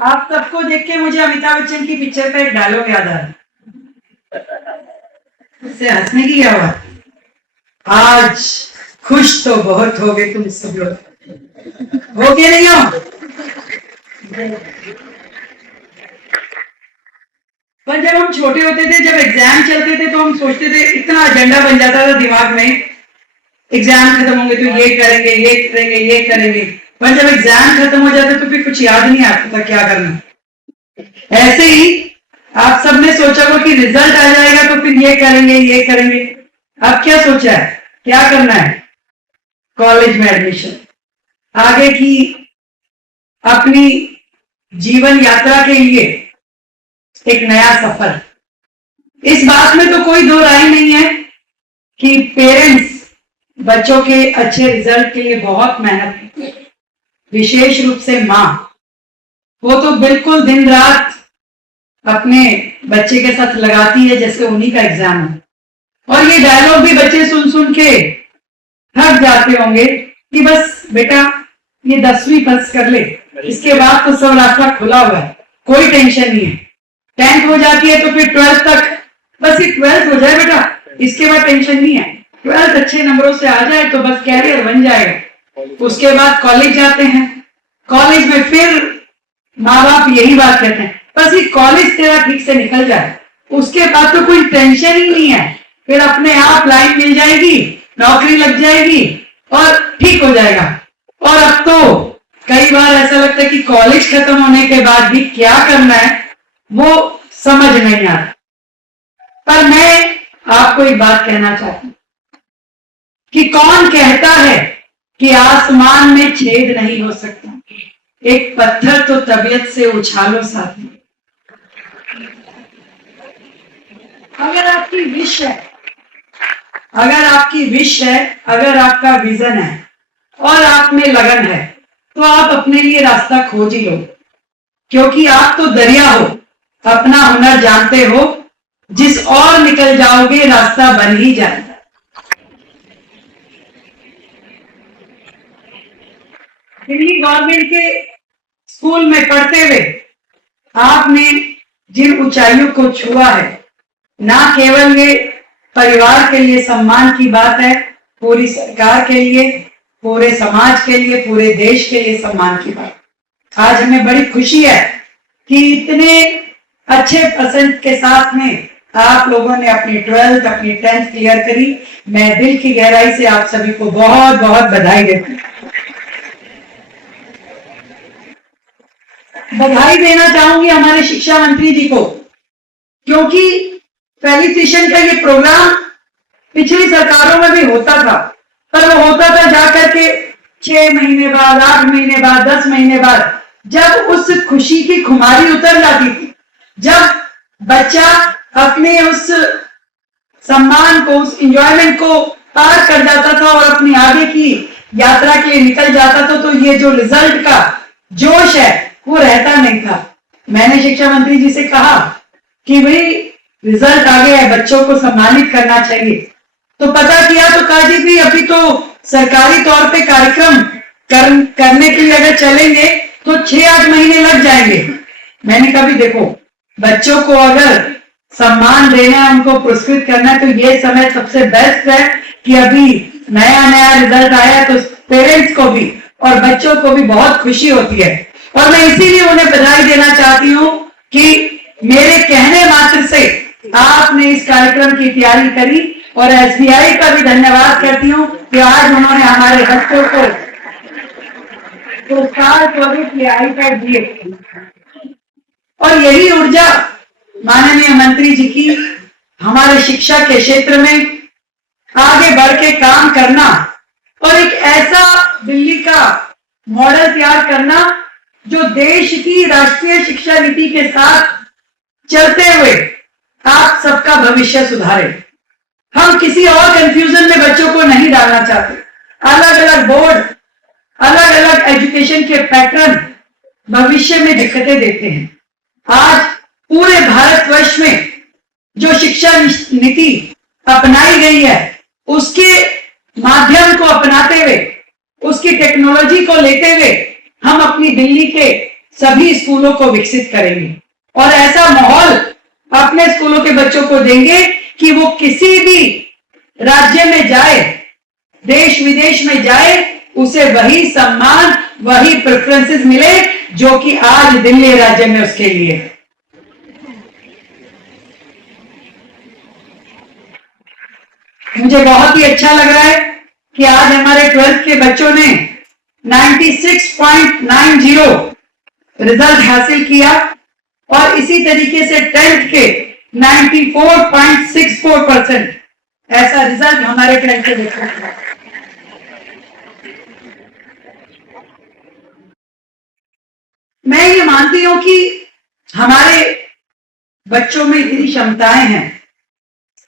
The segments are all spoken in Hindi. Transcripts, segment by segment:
आप सबको देख के मुझे अमिताभ बच्चन की पिक्चर का एक डायलॉग याद आ रहा है। इससे हंसने की क्या हुआ? आज खुश तो बहुत हो गए तुम सब लोग, हो के नहीं हो? पर जब हम छोटे होते थे, जब एग्जाम चलते थे, तो हम सोचते थे, इतना एजेंडा बन जाता था दिमाग में, एग्जाम खत्म होंगे तो ये करेंगे, ये करेंगे, ये करेंगे। पर जब एग्जाम खत्म हो जाता तो फिर कुछ याद नहीं आता था क्या करना। ऐसे ही आप सबने सोचा हो कि रिजल्ट आ जाएगा तो फिर ये करेंगे, ये करेंगे। अब क्या सोचा है, क्या करना है? कॉलेज में एडमिशन, आगे की अपनी जीवन यात्रा के लिए एक नया सफर। इस बात में तो कोई दो राय नहीं है कि पेरेंट्स बच्चों के अच्छे रिजल्ट के लिए बहुत मेहनत करते हैं, विशेष रूप से माँ। वो तो बिल्कुल दिन रात अपने बच्चे के साथ लगाती है जैसे उन्हीं का एग्जाम है। और ये डायलॉग भी बच्चे सुन सुन के थक जाते होंगे कि बस बेटा ये 10वीं पास कर ले, इसके बाद तो सब रास्ता खुला हुआ है, कोई टेंशन नहीं है। 10th हो जाती है तो फिर 12th तक, बस ये 12th हो जाए बेटा, इसके बाद टेंशन नहीं है। 12th अच्छे नंबरों से आ जाए तो बस कैरियर बन जाएगा। उसके बाद कॉलेज जाते हैं, कॉलेज में फिर माँ बाप यही बात कहते हैं, बस ये कॉलेज तेरा ठीक से निकल जाए, उसके बाद तो कोई टेंशन ही नहीं है, फिर अपने आप लाइन मिल जाएगी, नौकरी लग जाएगी और ठीक हो जाएगा। और अब तो कई बार ऐसा लगता है कि कॉलेज खत्म होने के बाद भी क्या करना है वो समझ नहीं आता। पर मैं आपको एक बात कहना चाहती हूं कि कौन कहता है कि आसमान में छेद नहीं हो सकता, एक पत्थर तो तबीयत से उछालो साथी। अगर आपकी विश है, अगर आपकी विश है, अगर आपका विजन है और आप में लगन है तो आप अपने लिए रास्ता खोज ही लो, क्योंकि आप तो दरिया हो, अपना हुनर जानते हो, जिस और निकल जाओगे रास्ता बन ही जाएगा। दिल्ली गवर्नमेंट के स्कूल में पढ़ते हुए आपने जिन ऊंचाइयों को छुआ है, ना केवल ये परिवार के लिए सम्मान की बात है, पूरी सरकार के लिए, पूरे समाज के लिए, पूरे देश के लिए सम्मान की बात। आज हमें बड़ी खुशी है कि इतने अच्छे परसेंट के साथ में आप लोगों ने अपनी 12th, अपनी 10th क्लियर करी। मैं दिल की गहराई से आप सभी को बहुत बहुत बधाई देती हूँ। बधाई देना चाहूंगी हमारे शिक्षा मंत्री जी को, क्योंकि फेलिसिटेशन का ये प्रोग्राम पिछली सरकारों में भी होता था, पर वो होता था जाकर के 6 महीने बाद, 8 महीने बाद, 10 महीने बाद, जब उस खुशी की खुमारी उतर जाती थी, जब बच्चा अपने उस सम्मान को, उस एंजॉयमेंट को पार कर जाता था और अपनी आगे की यात्रा के लिए निकल जाता था, तो ये जो रिजल्ट का जोश है वो रहता नहीं था। मैंने शिक्षा मंत्री जी से कहा कि भाई रिजल्ट आ गया है, बच्चों को सम्मानित करना चाहिए। तो पता किया तो कहा जी भी अभी तो सरकारी तौर पे कार्यक्रम करने के लिए अगर चलेंगे तो 6-8 महीने लग जाएंगे। मैंने कहा भी देखो, बच्चों को अगर सम्मान देना है, उनको पुरस्कृत करना है, तो ये समय सबसे बेस्ट है कि अभी नया नया रिजल्ट आया तो पेरेंट्स को भी और बच्चों को भी बहुत खुशी होती है। और मैं इसीलिए उन्हें बधाई देना चाहती हूँ कि मेरे कहने मात्र से आपने इस कार्यक्रम की तैयारी करी, और एसबीआई का भी धन्यवाद करती हूँ कि आज उन्होंने हमारे बच्चों को पुरस्कार स्वरूप ये iPad दिए। और यही ऊर्जा माननीय मंत्री जी की हमारे शिक्षा के क्षेत्र में आगे बढ़ के काम करना और एक ऐसा दिल्ली का मॉडल तैयार करना जो देश की राष्ट्रीय शिक्षा नीति के साथ चलते हुए आप सबका भविष्य सुधारे। हम किसी और कंफ्यूजन में बच्चों को नहीं डालना चाहते। अलग अलग बोर्ड, अलग अलग एजुकेशन के पैटर्न भविष्य में दिक्कतें देते हैं। आज पूरे भारतवर्ष में जो शिक्षा नीति अपनाई गई है, उसके माध्यम को अपनाते हुए, उसकी टेक्नोलॉजी को लेते हुए हम अपनी दिल्ली के सभी स्कूलों को विकसित करेंगे और ऐसा माहौल अपने स्कूलों के बच्चों को देंगे कि वो किसी भी राज्य में जाए, देश विदेश में जाए, उसे वही सम्मान, वही प्रेफरेंसेस मिले जो कि आज दिल्ली राज्य में उसके लिए। मुझे बहुत ही अच्छा लग रहा है कि आज हमारे 12th के बच्चों ने 96.90 रिजल्ट हासिल किया और इसी तरीके से 10th के 94.64% ऐसा रिजल्ट हमारे 10th के बच्चों ने। मैं ये मानती हूं कि हमारे बच्चों में इतनी क्षमताएं हैं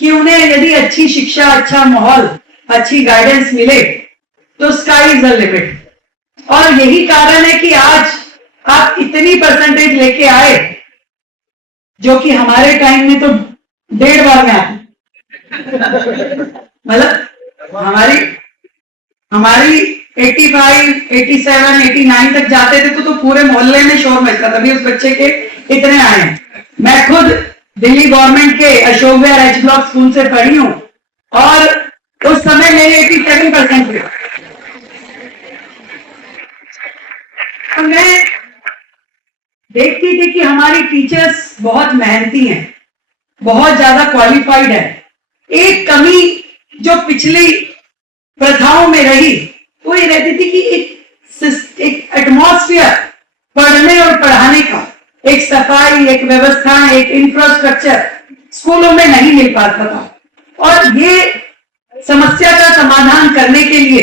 कि उन्हें यदि अच्छी शिक्षा, अच्छा माहौल, अच्छी गाइडेंस मिले तो स्काई इज द लिमिट। और यही कारण है कि आज आप इतनी परसेंटेज लेके आए जो कि हमारे टाइम में तो 1.5 बार में आती। मतलब हमारी 85, 87, 89 तक जाते थे तो पूरे मोहल्ले में शोर मचता था, अभी उस बच्चे के इतने आए हैं। मैं खुद दिल्ली गवर्नमेंट के Ashok Vihar H block school से पढ़ी हूं और उस समय मेरे 87% थे। तो मैं देखती थी कि हमारी टीचर्स बहुत मेहनती हैं, बहुत ज्यादा क्वालिफाइड है। एक कमी जो पिछली प्रथाओं में रही वो ये रहती थी कि एक एटमॉस्फेयर पढ़ने और पढ़ाने का, एक सफाई, एक व्यवस्था, एक इंफ्रास्ट्रक्चर स्कूलों में नहीं मिल पाता था। और ये समस्या का समाधान करने के लिए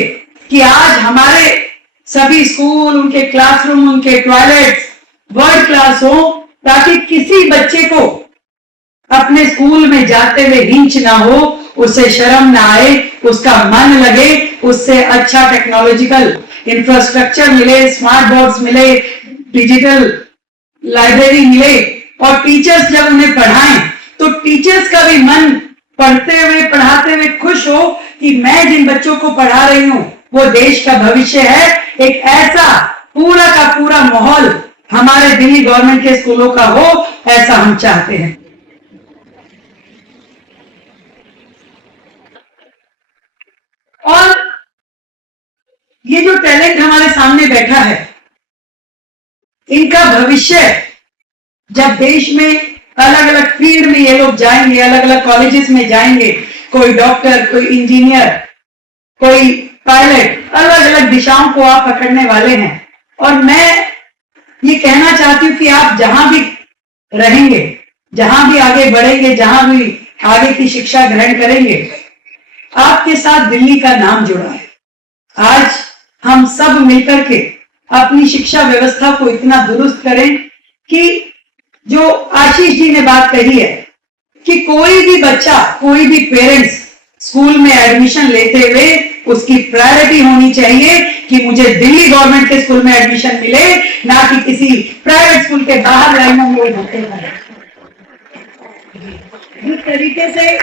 कि आज हमारे सभी स्कूल, उनके क्लासरूम, उनके टॉयलेट्स वर्ल्ड क्लास हो, ताकि किसी बच्चे को अपने स्कूल में जाते हुए हिंच ना हो, उसे शर्म ना आए, उसका मन लगे, उससे अच्छा टेक्नोलॉजिकल इंफ्रास्ट्रक्चर मिले, स्मार्ट बोर्ड्स मिले, डिजिटल लाइब्रेरी मिले और टीचर्स जब उन्हें पढ़ाएं तो टीचर्स का भी मन पढ़ते हुए, पढ़ाते हुए खुश हो कि मैं जिन बच्चों को पढ़ा रही हूं वो देश का भविष्य है। एक ऐसा पूरा का पूरा माहौल हमारे दिल्ली गवर्नमेंट के स्कूलों का हो, ऐसा हम चाहते हैं। और ये जो टैलेंट हमारे सामने बैठा है, इनका भविष्य जब देश में अलग अलग फील्ड में ये लोग जाएंगे, अलग अलग कॉलेजेस में जाएंगे, कोई डॉक्टर, कोई इंजीनियर, कोई पायलट, अलग अलग दिशाओं को आप पकड़ने वाले हैं। और मैं ये कहना चाहती हूं कि आप जहां भी रहेंगे, जहां भी आगे बढ़ेंगे, जहां भी आगे की शिक्षा ग्रहण करेंगे, आपके साथ दिल्ली का नाम जुड़ा है। आज हम सब मिलकर के अपनी शिक्षा व्यवस्था को इतना दुरुस्त करें कि जो आशीष जी ने बात कही है कि कोई भी बच्चा, कोई भी पेरेंट्स स्कूल में एडमिशन लेते हुए उसकी प्रायोरिटी होनी चाहिए कि मुझे दिल्ली गवर्नमेंट के स्कूल में एडमिशन मिले, ना कि किसी प्राइवेट स्कूल के बाहर लाइनों में होते हैं। इस तरीके से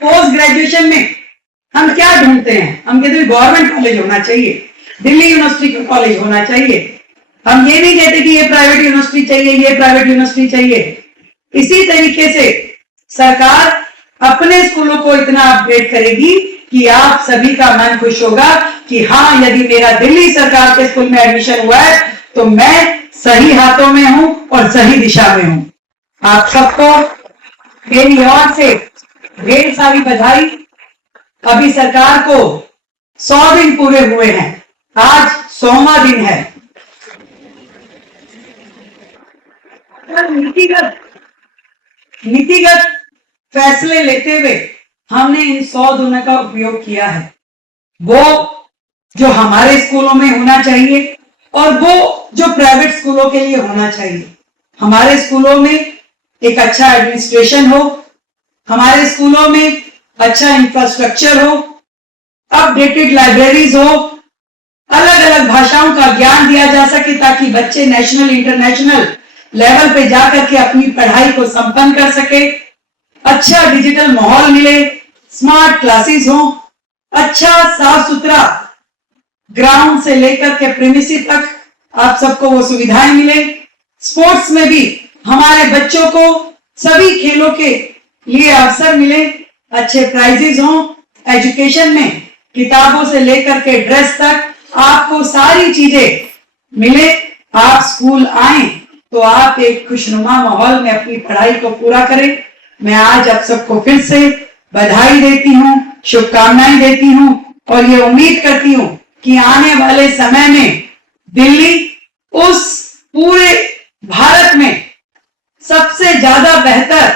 पोस्ट ग्रेजुएशन में हम क्या ढूंढते हैं? हम कहते हैं गवर्नमेंट कॉलेज होना चाहिए, दिल्ली यूनिवर्सिटी का कॉलेज होना चाहिए। हम ये नहीं कहते कि ये प्राइवेट यूनिवर्सिटी चाहिए, ये प्राइवेट यूनिवर्सिटी चाहिए। इसी तरीके से सरकार अपने स्कूलों को इतना अपग्रेड करेगी कि आप सभी का मन खुश होगा कि हाँ, यदि मेरा दिल्ली सरकार के स्कूल में एडमिशन हुआ है तो मैं सही हाथों में हूं और सही दिशा में हूं। आप सबको मेरी ओर से ढेर सारी बधाई। अभी सरकार को 100 दिन पूरे हुए हैं, आज 100वां दिन है। नीतिगत फैसले लेते हुए हमने इन 100 दिनों का उपयोग किया है, वो जो हमारे स्कूलों में होना चाहिए और वो जो प्राइवेट स्कूलों के लिए होना चाहिए। हमारे स्कूलों में एक अच्छा एडमिनिस्ट्रेशन हो, हमारे स्कूलों में अच्छा इंफ्रास्ट्रक्चर हो, अपडेटेड लाइब्रेरीज हो, अलग अलग भाषाओं का ज्ञान दिया जा सके ताकि बच्चे नेशनल, इंटरनेशनल लेवल पे जाकर के अपनी पढ़ाई को संपन्न कर सके, अच्छा डिजिटल माहौल मिले, स्मार्ट क्लासेस हो, अच्छा साफ सुथरा ग्राउंड से लेकर के प्रीमिसेस तक आप सबको वो सुविधाएं मिले। स्पोर्ट्स में भी हमारे बच्चों को सभी खेलों के लिए अवसर मिले, अच्छे प्राइजेस हों, एजुकेशन में किताबों से लेकर के ड्रेस तक आपको सारी चीजें मिले। आप स्कूल आए तो आप एक खुशनुमा माहौल में अपनी पढ़ाई को पूरा करें। मैं आज आप सबको फिर से बधाई देती हूँ, शुभकामनाएं देती हूँ और ये उम्मीद करती हूँ कि आने वाले समय में दिल्ली उस पूरे भारत में सबसे ज्यादा बेहतर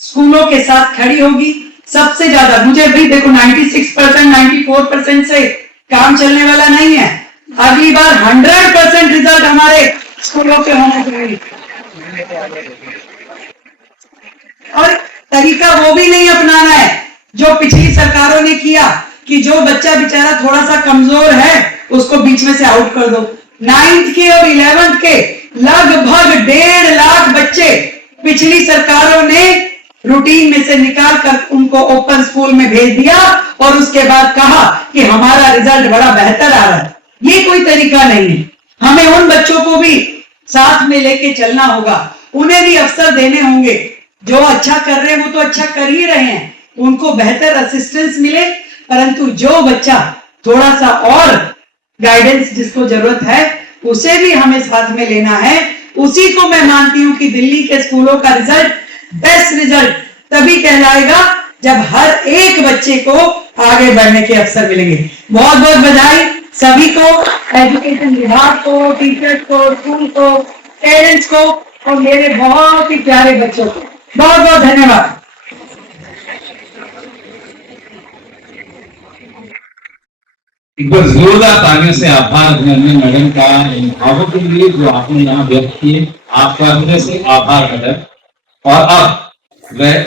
स्कूलों के साथ खड़ी होगी। सबसे ज्यादा, मुझे भी देखो 96%, 94% से काम चलने वाला नहीं है। अगली बार 100% रिजल्ट हमारे स्कूलों पे होना चाहिए। और तरीका वो भी नहीं अपनाना है जो पिछली सरकारों ने किया कि जो बच्चा बेचारा थोड़ा सा कमजोर है उसको बीच में से आउट कर दो। 9th के और 11th के लगभग 1.5 लाख बच्चे पिछली सरकारों ने रूटीन में से निकाल कर उनको ओपन स्कूल में भेज दिया और उसके बाद कहा कि हमारा रिजल्ट बड़ा बेहतर आ रहा है। ये कोई तरीका नहीं है। हमें उन बच्चों को भी साथ में लेके चलना होगा, उन्हें भी अवसर देने होंगे। जो अच्छा कर रहे हैं वो तो अच्छा कर ही रहे हैं, उनको बेहतर असिस्टेंस मिले, परंतु जो बच्चा थोड़ा सा और गाइडेंस जिसको जरूरत है उसे भी हमें साथ में लेना है। उसी को मैं मानती हूं कि दिल्ली के स्कूलों का रिजल्ट बेस्ट रिजल्ट तभी कहलाएगा जब हर एक बच्चे को आगे बढ़ने के अवसर मिलेंगे। बहुत बहुत बधाई सभी को, एजुकेशन विभाग को, टीचर्स को, स्कूल को, पेरेंट्स को और मेरे बहुत ही प्यारे बच्चों को बहुत बहुत धन्यवाद। एक बार जोरदार तालियों से आभार अभिनंदन मैडम का इन भावों के लिए जो आपने यहाँ व्यक्त किए। आपका हृदय से आभार मैडम। और अब वह